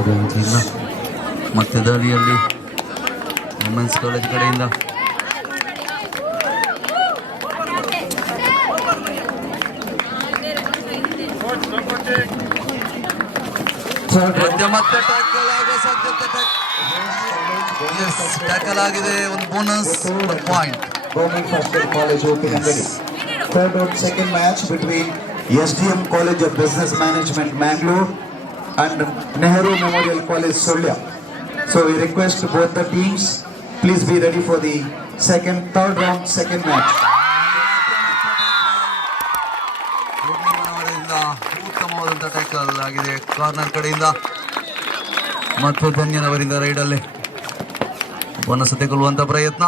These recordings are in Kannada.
ಯಾವುದೇ ಅಂಕ ಇಲ್ಲ. ಮತ್ತೆ ದಾಳಿಯಲ್ಲಿ ವುಮೆನ್ಸ್ ಕಾಲೇಜ್ ಕಡೆಯಿಂದ ಮತ್ತೆ ಟ್ಯಾಕಲ್ ಆಗೋ ಸಾಧ್ಯತೆ. ಟ್ಯಾಕಲ್ ಆಗಿದೆ. ಒಂದು ಬೋನಸ್, ಒಂದು point. Government First Year College Uppinangady. Third out second match between SDM College of Business Management Mangalore and Nehru Memorial College Solya. So we request both the teams please be ready for the third round second match. ಉತ್ತಮವಾದಂಥ ಟ್ಯಾಕಲ್ ಆಗಿದೆ ಕಾರ್ನರ್ ಕಡೆಯಿಂದ. ಮತ್ತು ಧನ್ಯನವರಿಂದ ರೈಡಲ್ಲಿ ಬೋನಸ್ ತೆಗೊಳ್ಳುವಂಥ ಪ್ರಯತ್ನ.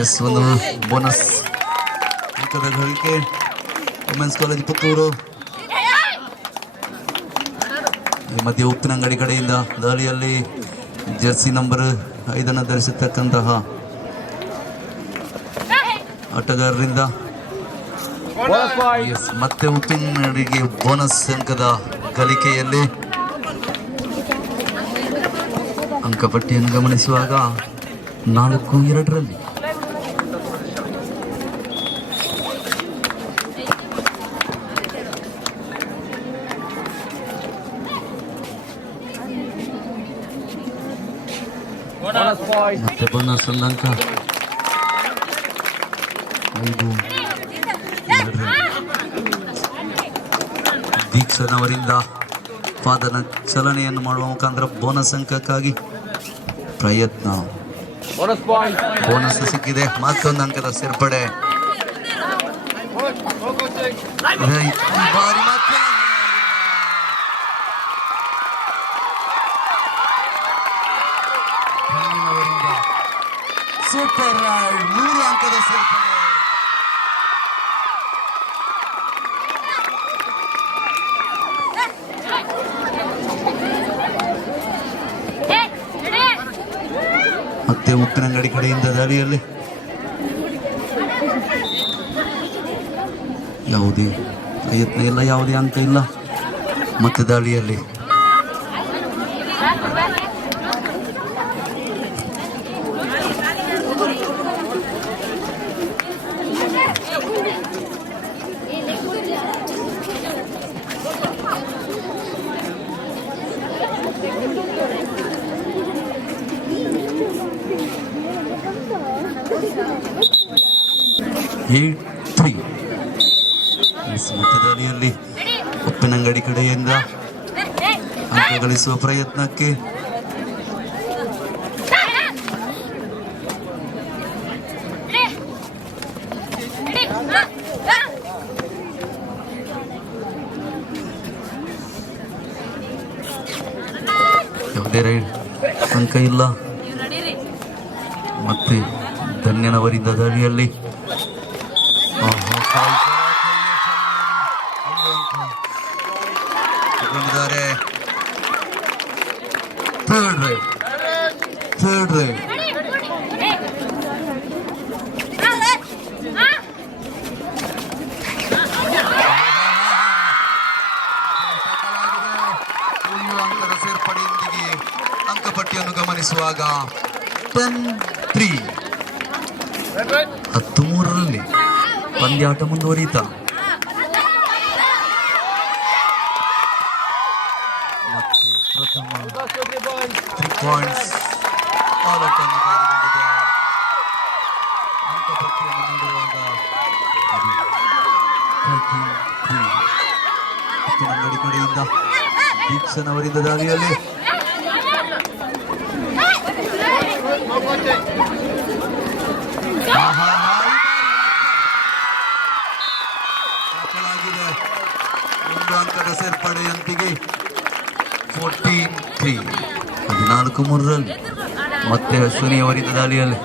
ಎಸ್, ಒಂದು ಬೋನಸ್ ಅಂಕದ ಗಳಿಕೆ ವುಮೆನ್ಸ್ ಕಾಲೇಜ್ ಪುತ್ತೂರು. ಈ ಮಧ್ಯೆ ಉಪ್ಪಿನಂಗಡಿ ಕಡೆಯಿಂದ ದಾಳಿಯಲ್ಲಿ ಜರ್ಸಿ ನಂಬರ್ 5 ಧರಿಸಿರ್ತಕ್ಕಂತಹ ಆಟಗಾರರಿಂದ ಮತ್ತೆ ಉಪ್ಪಿನಂಗಡಿಗೆ ಬೋನಸ್ ಅಂಕದ ಗಳಿಕೆಯಲ್ಲಿ ಅಂಕಪಟ್ಟಿಯನ್ನು ಗಮನಿಸುವಾಗ 4-2 ಮತ್ತೆ ಬೋನಸ್ ಒಂದು ಅಂಕ 5-2. ದೀಕ್ಷನವರಿಂದ ಪಾದನ ಚಲನೆಯನ್ನು ಮಾಡುವ ಮುಖಾಂತರ ಬೋನಸ್ ಅಂಕಕ್ಕಾಗಿ ಪ್ರಯತ್ನ. ಬೋನಸ್ ಸಿಕ್ಕಿದೆ. ಮತ್ತೊಂದು ಅಂಕದ ಸೇರ್ಪಡೆ. ಸೂಪರ್ ರೈಡ್, 3 ಅಂಕದ ಸೇರ್ಪಡೆ. ಮತ್ತೆ ಉಪ್ಪಿನಂಗಡಿ ಕಡೆಯಿಂದ ದಾಳಿಯಲ್ಲಿ ಯಾವುದೇ ಪ್ರಯತ್ನ ಇಲ್ಲ, ಯಾವುದೇ ಅಂಕ ಇಲ್ಲ. ಮತ್ತೆ ದಾಳಿಯಲ್ಲಿ ಮತ್ತೆ ದಾಳಿಯಲ್ಲಿ ಉಪ್ಪಿನಂಗಡಿ ಕಡೆಯಿಂದ ಅಂಕ ಗಳಿಸುವ ಪ್ರಯತ್ನಕ್ಕೆ ಯಾವುದೇ ರೈಡ್ ಅಂಕ ಇಲ್ಲ. ಮತ್ತೆ ಧನ್ಯನವರಿಂದ ದಾಳಿಯಲ್ಲಿ ತಗೊಂಡಿದ್ದಾರೆ. ಥರ್ಡ್ ರೈಡ್ ಅಂಕದ ಸೇರ್ಪಡೆಯೊಂದಿಗೆ ಅಂಕಪಟ್ಟಿಯನ್ನು ಗಮನಿಸುವಾಗ 10-3. 13ರಲ್ಲಿ ಪಂದ್ಯಾಟ ಮುಂದುವರಿತ. ಮತ್ತೆ ಪ್ರಥಮ 3 ಪಾಯಿಂಟ್ಸ್ ಆಲ್ ಔಟ್ ಅನ್ನು ಕಾಯ್ದುಕೊಂಡಿದೆ. ಅಂಕಪಟ್ಟಿಯನ್ನು ನೋಡುವಾಗ ಉಪ್ಪಿನಂಗಡಿ ಕಡೆಯಿಂದ ದೀಕ್ಷನವರಿಂದ ದಾಳಿಯಲ್ಲಿ ಒಂದು ಅಂಕದ ಸೇರ್ಪಡೆಯೊಂದಿಗೆ 14-3. 14-3ರಲ್ಲಿ ಮತ್ತೆ ಅಶ್ವಿನಿಯವರಿಂದ ದಾಳಿಯಲ್ಲಿ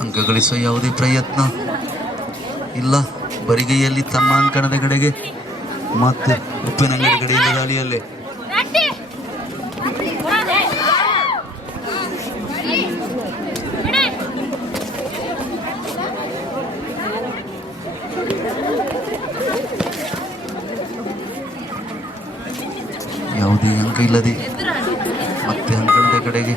ಅಂಕ ಗಳಿಸುವ ಯಾವುದೇ ಪ್ರಯತ್ನ ಇಲ್ಲ. ಬರಿಗೈಯಲ್ಲಿ ತಮ್ಮ ಅಂಕಣದ ಕಡೆಗೆ ಮತ್ತೆ ಉಪ್ಪಿನಂಗಡಿ ಕಡೆಯಿಂದ ದಾಳಿಯಲ್ಲೇ ಯಾವುದೇ ಅಂಕ ಇಲ್ಲದೆ ಮತ್ತೆ ಅಂಕಣದ ಕಡೆಗೆ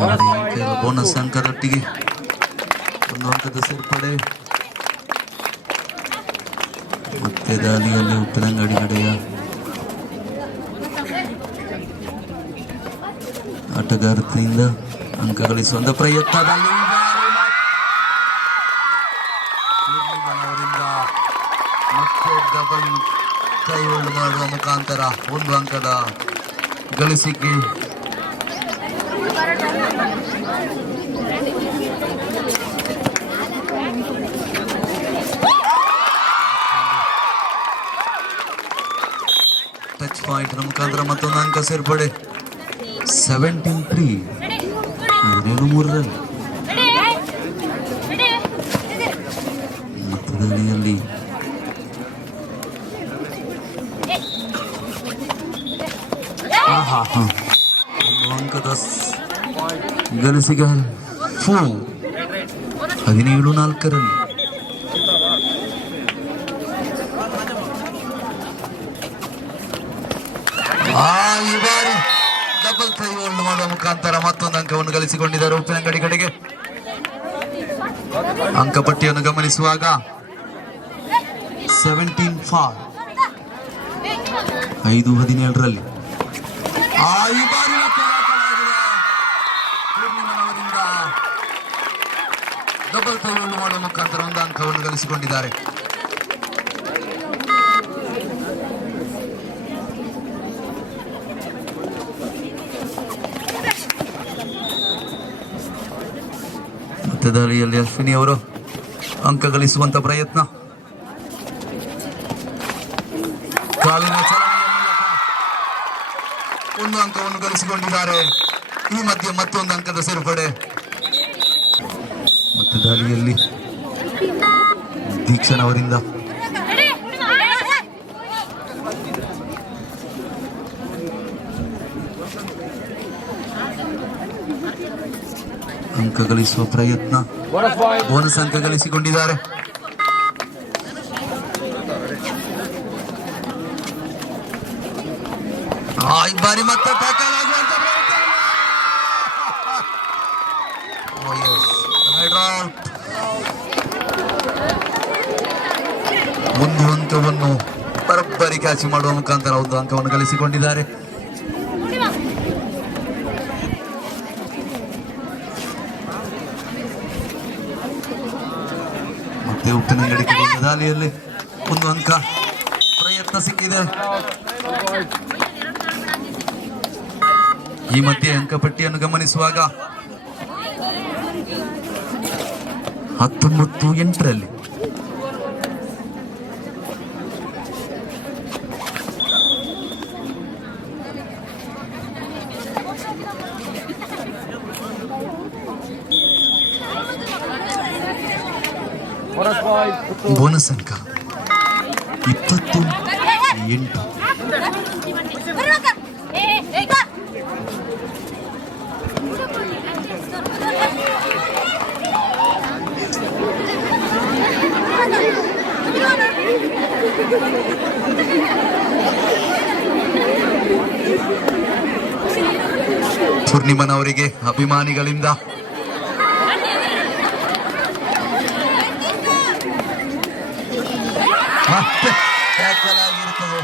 ಯಾವುದೇ ಅಂಕ ಇಲ್ಲ. ಬೋನಸ್ ಅಂಕದೊಟ್ಟಿಗೆ ಒಂದು ಅಂಕದ ಸೇರ್ಪಡೆ. ಮತ್ತೆ ದಾಳಿಯಲ್ಲಿ ಉಪ್ಪಿನಂಗಡಿ ಕಡೆಯ ಆಟಗಾರತಿಯಿಂದ ಅಂಕ ಗಳಿಸುವಂತ ಪ್ರಯತ್ನದಲ್ಲಿ ಮತ್ತೆ ಡಬಲ್ ಕೈ ಹೋಲ್ಡ್ ಮಾಡುವ ಮುಖಾಂತರ ಒಂದು ಅಂಕದ ಗಳಿಸಿಕೆ. ಟಚ್ ಪಾಯಿಂಟ್ ಮುಖಾಂತರ ಮತ್ತೊಂದು ಅಂಕ ಸೇರ್ಪಡೆ. 17-3 17-3 ಮತ್ತೆ ದಾಳಿಯಲ್ಲಿ ಒಂದು ಅಂಕದ ಗಳಿಸಿಗ 17-4 ಈ ಬಾರಿ ಡಬಲ್ ಕೈ ಹೋಲ್ಡ್ ಮಾಡುವ ಮುಖಾಂತರ ಮತ್ತೊಂದು ಅಂಕವನ್ನು ಗಳಿಸಿಕೊಂಡಿದ್ದಾರೆ ಉಪ್ಪಿನಂಗಡಿ ಕಡೆಗೆ. ಅಂಕಪಟ್ಟಿಯನ್ನು ಗಮನಿಸುವಾಗ 17-4 5-17 ಈ ಬಾರಿ ಡಬಲ್ ಕೈ ಹೋಲ್ಡ್ ಮಾಡುವ ಮುಖಾಂತರ ಒಂದು ಅಂಕವನ್ನು ಗಳಿಸಿಕೊಂಡಿದ್ದಾರೆ. ಮತ್ತೆ ದಾಳಿಯಲ್ಲಿ ಅಶ್ವಿನಿ ಅವರು ಅಂಕ ಗಳಿಸುವಂತ ಪ್ರಯತ್ನ. ಕಾಲಿನ ಚಲನೆಯ ಮೂಲಕ ಒಂದು ಅಂಕವನ್ನು ಗಳಿಸಿಕೊಂಡಿದ್ದಾರೆ. ಈ ಮಧ್ಯೆ ಮತ್ತೊಂದು ಅಂಕದ ಸೇರ್ಪಡೆ. ಮತ್ತೆ ದಾಳಿಯಲ್ಲಿ ದೀಕ್ಷನ್ ಅವರಿಂದ ಅಂಕ ಗಳಿಸುವ ಪ್ರಯತ್ನ. ಬೋನಸ್ ಅಂಕ ಗಳಿಸಿಕೊಂಡಿದ್ದಾರೆ. ಈ ಬಾರಿ ಮತ್ತೆ ಟ್ಯಾಕಲ್ ಆಗುವಂತ ಒಂದು ಅಂಕವನ್ನು ಬರೋಬ್ಬರಿ ಕ್ಯಾಚ್ ಮಾಡುವ ಮುಖಾಂತರ ಒಂದು ಅಂಕವನ್ನು ಗಳಿಸಿಕೊಂಡಿದ್ದಾರೆ. ಮತ್ತೆ ಉಪ್ಪಿನಂಗಡಿ ದಾಳಿಯಲ್ಲಿ ಒಂದು ಅಂಕ ಪ್ರಯತ್ನ ಸಿಕ್ಕಿದೆ. ಈ ಮಧ್ಯೆ ಅಂಕಪಟ್ಟಿಯನ್ನು ಗಮನಿಸುವಾಗ 19-8 ಬೋನಸ್ ಅಂಕ 28. ಪೂರ್ಣಿಮನವರಿಗೆ ಅಭಿಮಾನಿಗಳಿಂದ ಮತ್ತೆ ಟ್ಯಾಕಲ್ ಆಗಿರುತ್ತದೆ.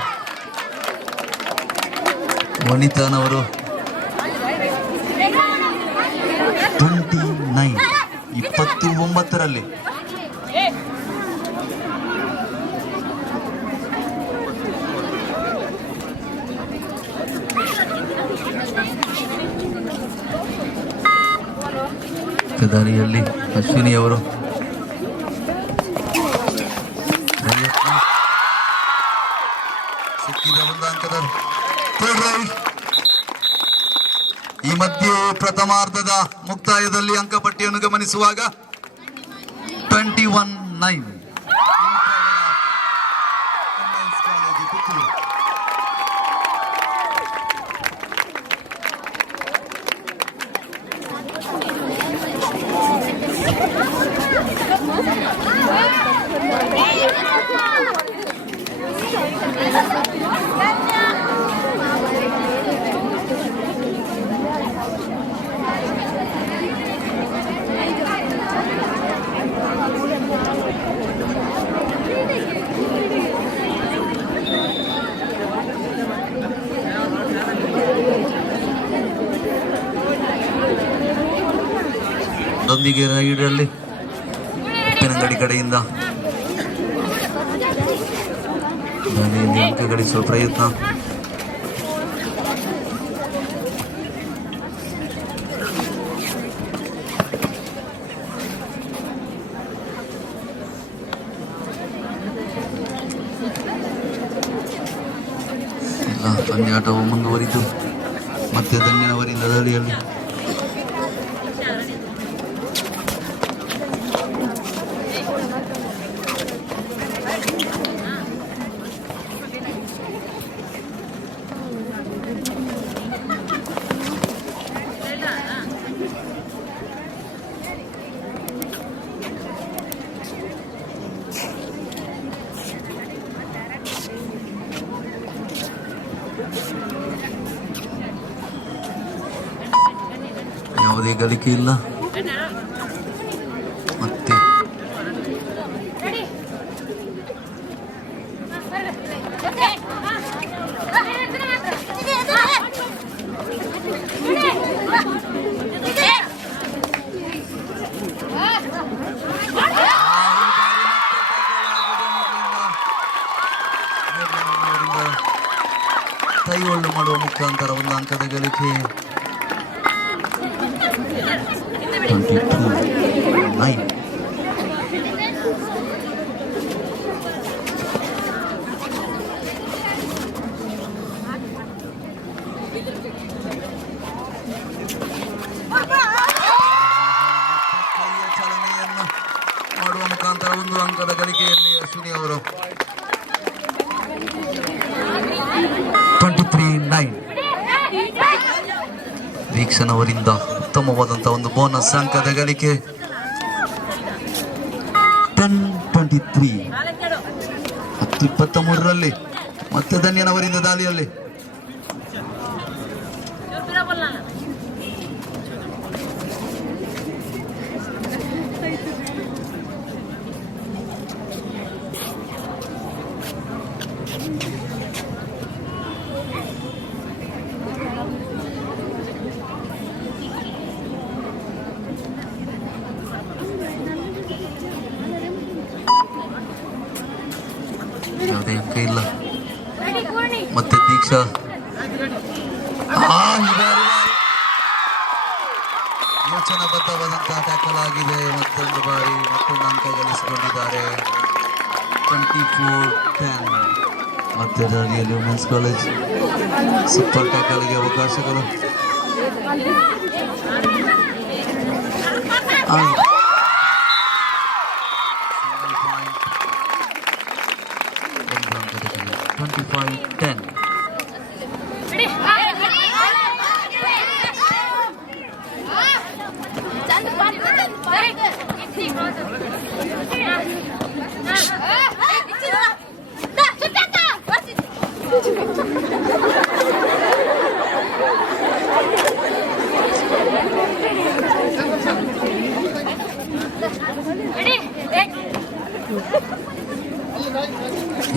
ವನಿತಾನವರು 29 29ರಲ್ಲಿ. ದಾರಿಯಲ್ಲಿ ಅಶ್ವಿನಿ ಅವರು ಸಿಕ್ಕಿದ ಒಂದು ಅಂಕದ ಈ ಮಧ್ಯೆ ಪ್ರಥಮಾರ್ಧದ ಮುಕ್ತಾಯದಲ್ಲಿ ಅಂಕಪಟ್ಟಿಯನ್ನು ಗಮನಿಸುವಾಗ 21-9 ಪುತ್ತೂರು. ದೊಂದಿಗೆ ರೈಡಲ್ಲಿ ಉಪ್ಪಿನಂಗಡಿ ಕಡೆಯಿಂದ ಅಂಕ ಗಳಿಸುವ ಪ್ರಯತ್ನ. ಪಂದ್ಯಾಟವು ಮುಂದುವರಿತು. ಮತ್ತೆ ಧನ್ಯವರಿಂದ ದಾಳಿಯಲ್ಲಿ ಯಾವುದೇ ಗಳಿಕೆ ಇಲ್ಲ. ಮತ್ತೆ ಕೈಗೊಳ್ಳು ಮಾಡುವ ಮುಖಾಂತರ ಒಂದು ಅಂಕದ ಗಳಿಕೆ. 22-9. ಕೈಯ ಚಲನೆಯನ್ನು ಮಾಡುವ ಮುಖಾಂತರ ಒಂದು ಅಂಕದ ಗಳಿಕೆಯಲ್ಲಿ ಅಶ್ವಿನಿ ಅವರು 23-9. ವೀಕ್ಷಣ್ ಅವರಿಂದ ಉತ್ತಮವಾದಂತಹ ಒಂದು ಬೋನಸ್ ಅಂಕದ ಗಳಿಕೆ 10-23. 10-23ರಲ್ಲಿ ಮತ್ತೆ ಧನ್ಯನವರಿಂದ ದಾಳಿಯಲ್ಲಿ ಯಾವುದೇ ಅಂಕ ಇಲ್ಲ. ಮತ್ತೆ ದೀಕ್ಷಾ ಯೋಚನಾಬದ್ಧವಾದಂತಹ ಟ್ಯಾಕಲ್ ಆಗಿದೆ. ಮತ್ತೊಂದು ಬಾರಿ ಮತ್ತೊಂದು ಅಂಕ ಗಳಿಸಿಕೊಂಡಿದ್ದಾರೆ. 24-10. ಮತ್ತೆ ದಾಳಿಯಲ್ಲಿ ವುಮೆನ್ಸ್ ಕಾಲೇಜ್ ಸೂಪರ್ ಟ್ಯಾಕಲ್ಗೆ ಅವಕಾಶಗಳು. ಒಂದು ಅಂಕದ 25-10.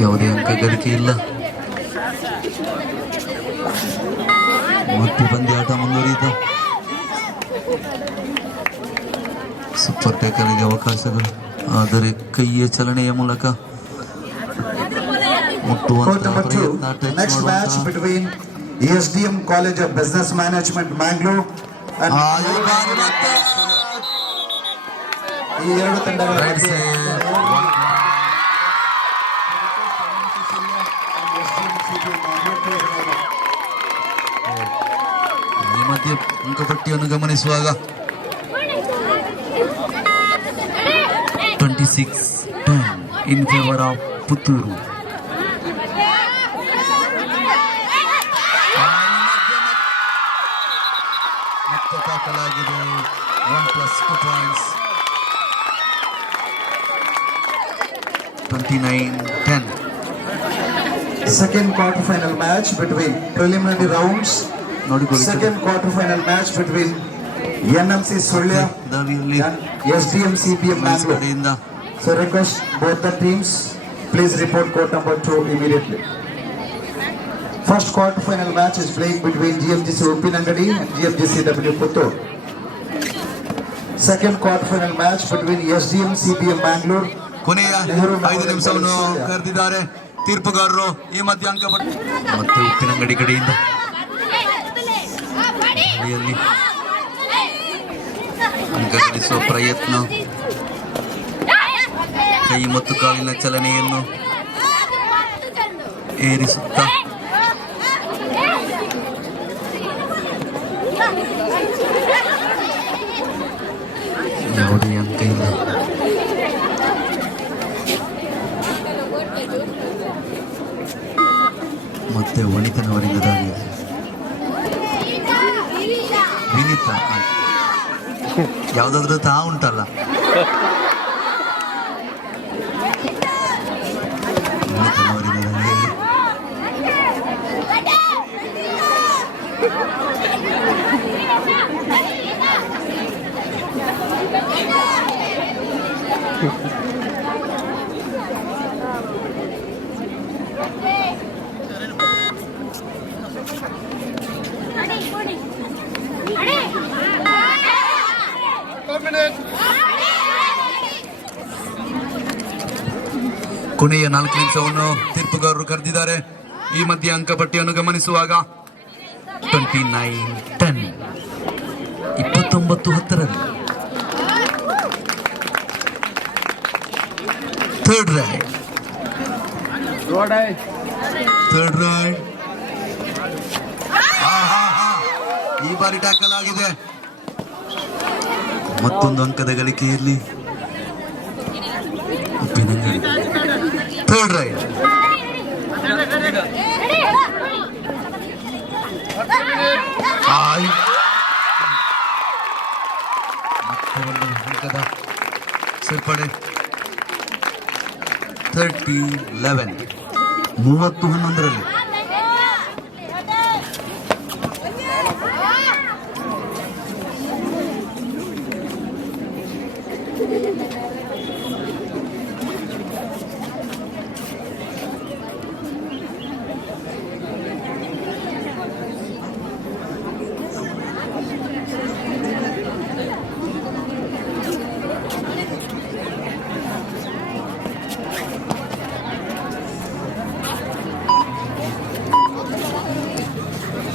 ಯಾವುದೇ ಅಂಕ ಗಳಿಕೆ ಇಲ್ಲ. ಮತ್ತೆ ಪಂದ್ಯಾಟ ಮುಂದುವರಿಯಿತು. ಸೂಪರ್ ಟ್ಯಾಕಲ್ಗೆ ಅವಕಾಶಗಳು, ಆದರೆ ಕೈಯ ಚಲನೆಯ ಮೂಲಕ Court number 2, next match between SDM College of Business Management Mangalore and ಈ ಎರಡು ತಂಡಗಳ ಮಧ್ಯೆ ಈ ಮಧ್ಯೆ ಅಂಕಪಟ್ಟಿಯನ್ನು ಗಮನಿಸುವಾಗ 26-10 in favor of ಪುತ್ತೂರು. ಮತ್ತೆ ದಾಖಲಾಗಿದೆ 1+2 points. 29-10. Second quarter final match between preliminary rounds. Second quarter final match between NMC Sulya ದಾವಿಯಲ್ಲಿ and SDM CPM Mangalore. ಕಡೆಯಿಂದ So request both the teams please report court number 2 immediately. First quarter final match is playing between GFGC Uppinangady and GFGCW Puttur. Second quarter final match between SDM CPM Mangalore. ಕೊನೆಯ 5 ನಿಮಿಷವನ್ನು ಕರೆದಿದ್ದಾರೆ ತೀರ್ಪುಗಾರರು. ಈ ಮಧ್ಯ ಅಂಕಪಟ್ಟಿ ಮತ್ತೆ ಉಪ್ಪಿನಂಗಡಿ ಕಡೆಯಿಂದ ಅಂಕ ಗಳಿಸುವ ಪ್ರಯತ್ನ, ಕೈ ಮತ್ತು ಕಾಲಿನ ಚಲನೆಯನ್ನು ಏರಿಸುತ್ತಾ ಯಾವುದೇ ಅಂಕ ಇಲ್ಲ. ಮತ್ತೆ ವನಿತನವರಿಂದ ದಾಳಿ ವಿನೀತ ಯಾವುದಾದ್ರೂ ತಾ ಉಂಟಲ್ಲ, ವನಿತನವರಿಂದ ದಾಳಿಯಲ್ಲಿ ಕೊನೆಯ 4 ನಿಮಿಷವನ್ನು ತೀರ್ಪುಗಾರರು ಕರೆದಿದ್ದಾರೆ. ಈ ಮಧ್ಯೆ ಅಂಕಪಟ್ಟಿಯನ್ನು ಗಮನಿಸುವಾಗ 29-10 29-10 ಥರ್ಡ್ ರೈಡ್ ಈ ಬಾರಿ ಟ್ಯಾಕಲ್ ಆಗಿದೆ. ಮತ್ತೊಂದು ಅಂಕದ ಗಳಿಕೆಯಲ್ಲಿ ಉಪ್ಪಿನಂಗಡಿ. ಥರ್ಡ್ ರೈಡ್ ಮತ್ತೆ ಒಂದು ಅಂಕದ ಸೇರ್ಪಡೆ. 30-11 30-11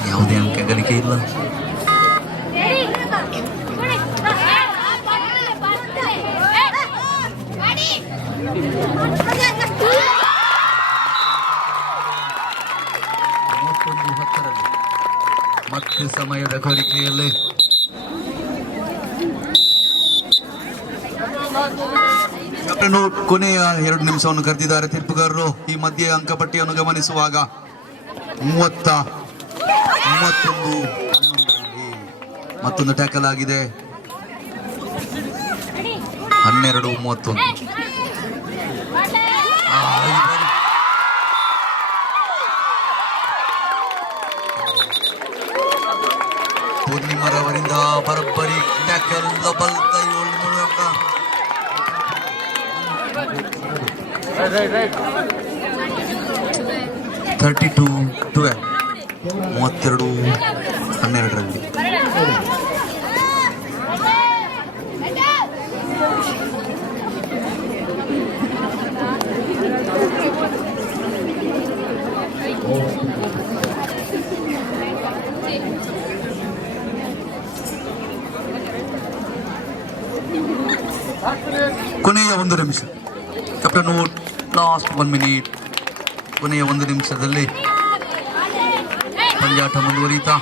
ಯಾವುದೇ ಅಂಕ ಗಳಿಕೆ ಇಲ್ಲ. ಮತ್ತೆ ಸಮಯದ ಕೋರಿಕೆಯಲ್ಲಿ ಕೊನೆಯ 2 ನಿಮಿಷವನ್ನು ಕರೆದಿದ್ದಾರೆ ತೀರ್ಪುಗಾರರು. ಈ ಮಧ್ಯೆ ಅಂಕಪಟ್ಟಿಯನ್ನು ಗಮನಿಸುವಾಗ 31-11 ಮತ್ತೊಂದು ಟ್ಯಾಕಲ್ ಆಗಿದೆ. 12-31 ಪೂರ್ಣಿಮರವರಿಂದ ಬರೋಬ್ಬರಿ ಟ್ಯಾಕಲ್ ಡಬಲ್ ಕೈ ಮೂಲಕ 32-12 32-12 ರಲ್ಲಿ ಕೊನೆಯ 1 ನಿಮಿಷ. Captain note last 1 minute. ಕೊನೆಯ 1 ನಿಮಿಷದಲ್ಲಿ ಪಂದ್ಯಾಟ ಮುಂದುವರಿಯುತ್ತಾ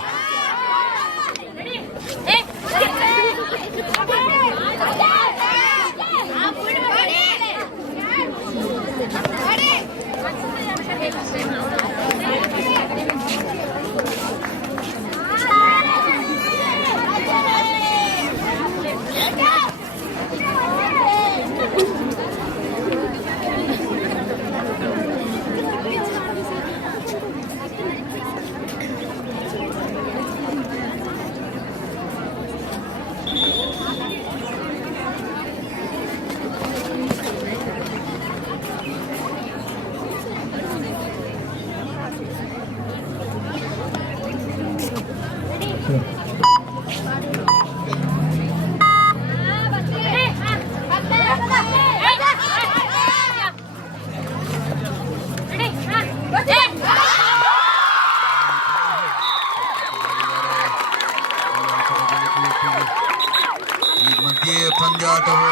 ಈ ಮಧ್ಯೆ ಪಂದ್ಯಾಟವು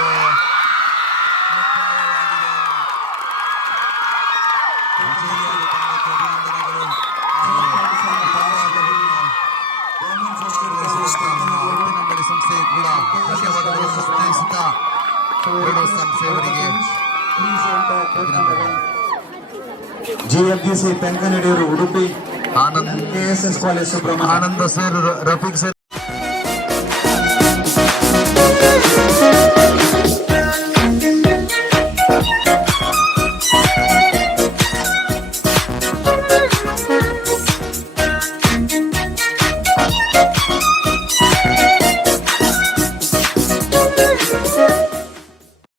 ಉಪ್ಪಿನಂಗಡಿ ಸಂಸ್ಥೆ ಕೂಡ ಧನ್ಯವಾದಗಳು ಸಲ್ಲಿಸುತ್ತಾ ಎರಡು ಸಂಸ್ಥೆಯವರಿಗೆ GFGC Tenkanidiyur Udupi Anand KSS college Subrahmanya Ananda sir, Rafiq sir